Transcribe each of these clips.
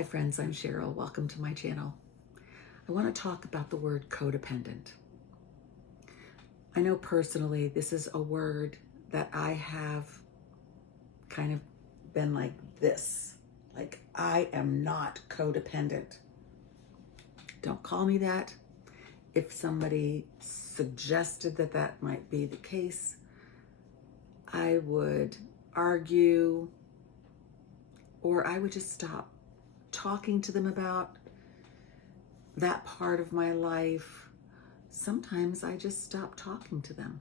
Hi friends, I'm Cheryl. Welcome to my channel. I want to talk about the word codependent. I know personally this is a word that I have kind of been like this. Like, I am not codependent. Don't call me that. If somebody suggested that that might be the case, I would argue, or I would just stop talking to them about that part of my life. Sometimes I just stop talking to them.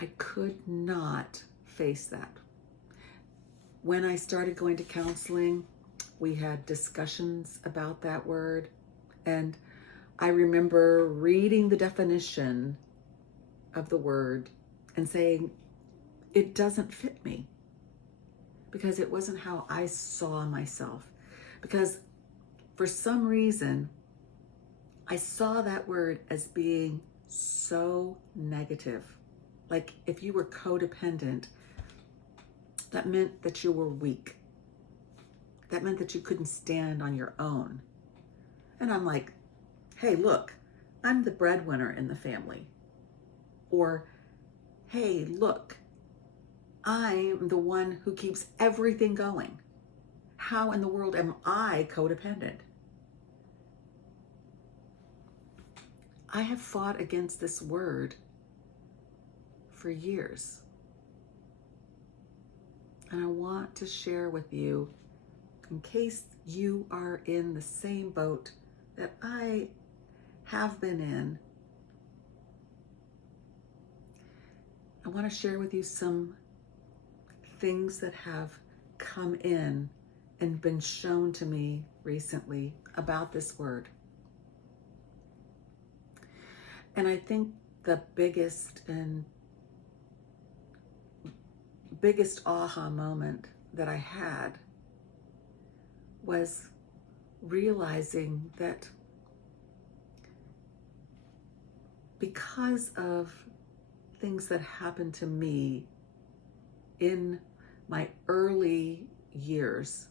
I could not face that. When I started going to counseling, we had discussions about that word, and I remember reading the definition of the word and saying, it doesn't fit me, because it wasn't how I saw myself. Because for some reason, I saw that word as being so negative. Like, if you were codependent, that meant that you were weak. That meant that you couldn't stand on your own. And I'm like, hey, look, I'm the breadwinner in the family. Or, hey, look, I'm the one who keeps everything going. How in the world am I codependent? I have fought against this word for years. And I want to share with you, in case you are in the same boat that I have been in, I want to share with you some things that have come in and been shown to me recently about this word. And I think the biggest aha moment that I had was realizing that because of things that happened to me in my early years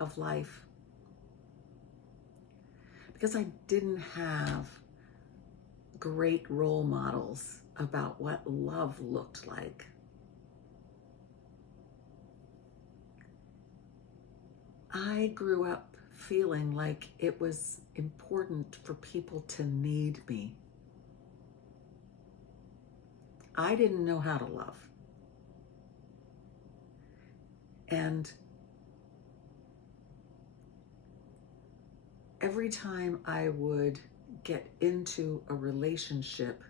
of life, because I didn't have great role models about what love looked like, I grew up feeling like it was important for people to need me. I didn't know how to love. And every time I would get into a relationship,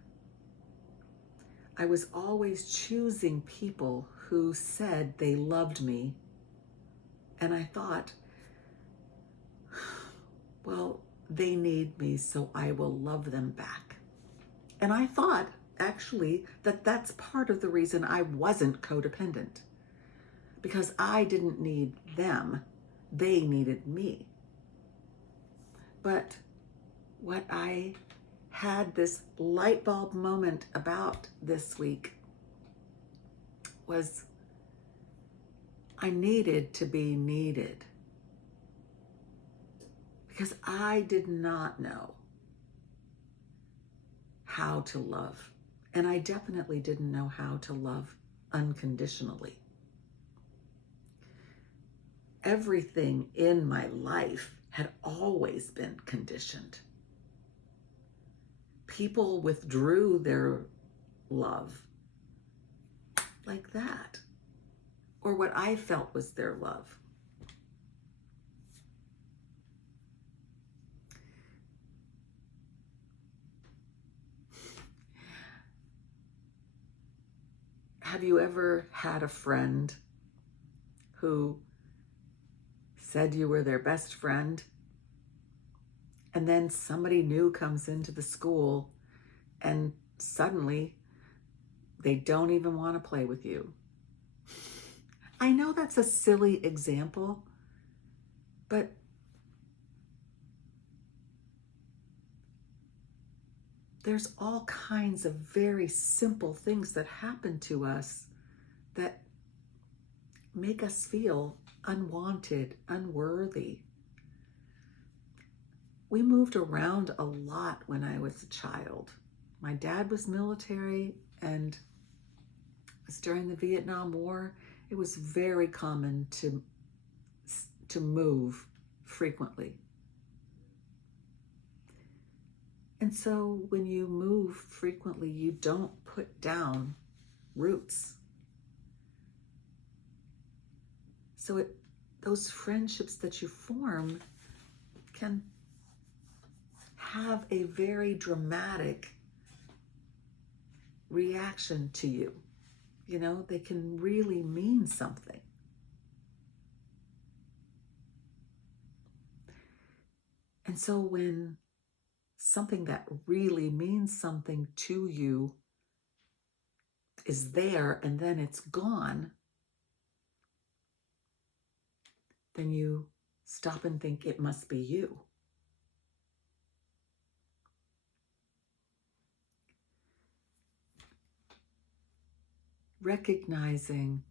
I was always choosing people who said they loved me. And I thought, well, they need me, so I will love them back. And I thought, actually, that that's part of the reason I wasn't codependent. Because I didn't need them, they needed me. But what I had this light bulb moment about this week was I needed to be needed. Because I did not know how to love. And I definitely didn't know how to love unconditionally. Everything in my life had always been conditioned. People withdrew their love like that, or what I felt was their love. Have you ever had a friend who said you were their best friend, and then somebody new comes into the school and suddenly they don't even want to play with you? I know that's a silly example, but there's all kinds of very simple things that happen to us that make us feel unwanted, unworthy. We moved around a lot when I was a child. My dad was military, and it was during the Vietnam War. It was very common to move frequently. And so when you move frequently, you don't put down roots. So those friendships that you form can have a very dramatic reaction to you. You know, they can really mean something. And so when something that really means something to you is there and then it's gone, then you stop and think it must be you. Recognizing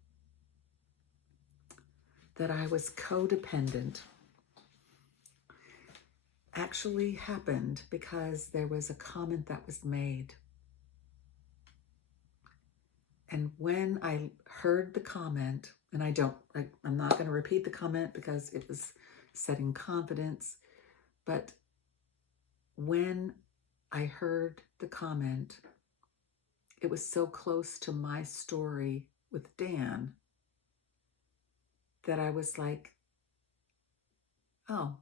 that I was codependent actually happened because there was a comment that was made. And when I heard the comment, and I'm not going to repeat the comment because it was setting confidence, but when I heard the comment, it was so close to my story with Dan that I was like, oh,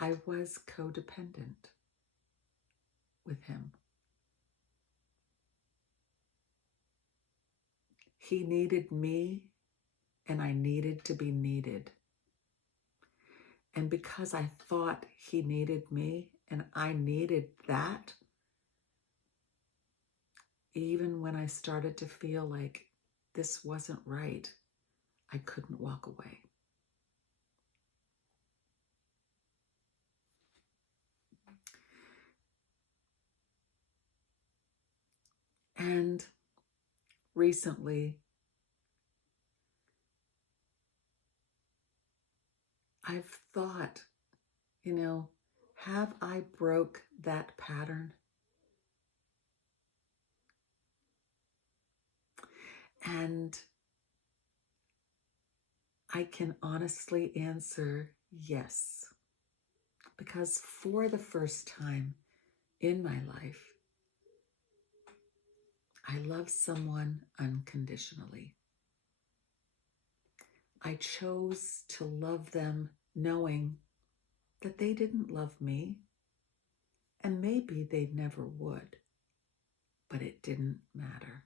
I was codependent with him. He needed me, and I needed to be needed. And because I thought he needed me and I needed that, even when I started to feel like this wasn't right, I couldn't walk away. And recently, I've thought, have I broke that pattern? And I can honestly answer yes. Because for the first time in my life, I love someone unconditionally. I chose to love them knowing that they didn't love me, and maybe they never would, but it didn't matter.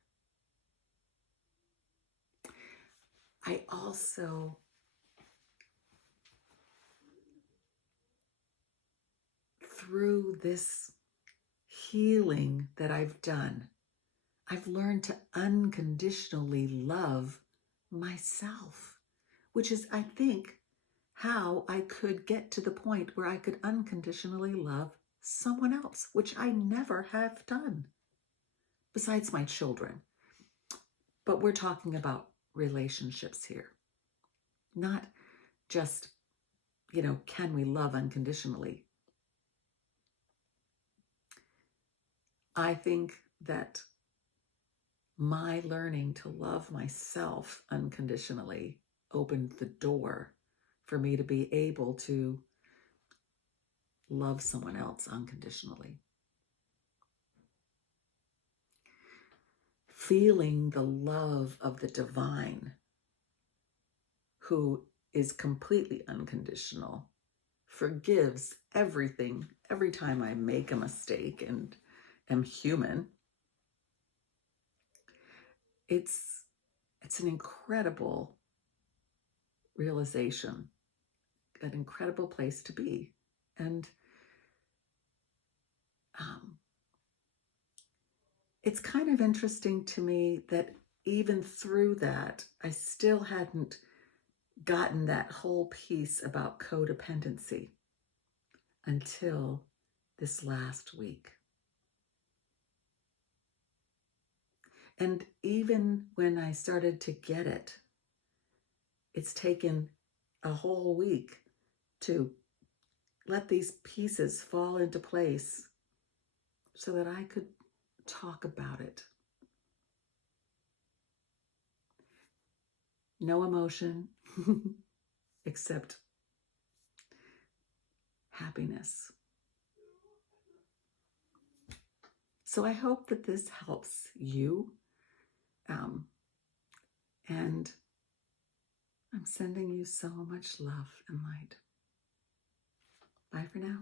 I also through this healing that I've done, I've learned to unconditionally love myself, which is, I think, how I could get to the point where I could unconditionally love someone else, which I never have done, besides my children. But we're talking about relationships here, not just, can we love unconditionally? I think that my learning to love myself unconditionally opened the door for me to be able to love someone else unconditionally. Feeling the love of the divine, who is completely unconditional, forgives everything every time I make a mistake and am human. It's an incredible realization, an incredible place to be. And it's kind of interesting to me that even through that, I still hadn't gotten that whole piece about codependency until this last week. And even when I started to get it, it's taken a whole week to let these pieces fall into place so that I could talk about it. No emotion except happiness. So I hope that this helps you. And I'm sending you so much love and light. Bye for now.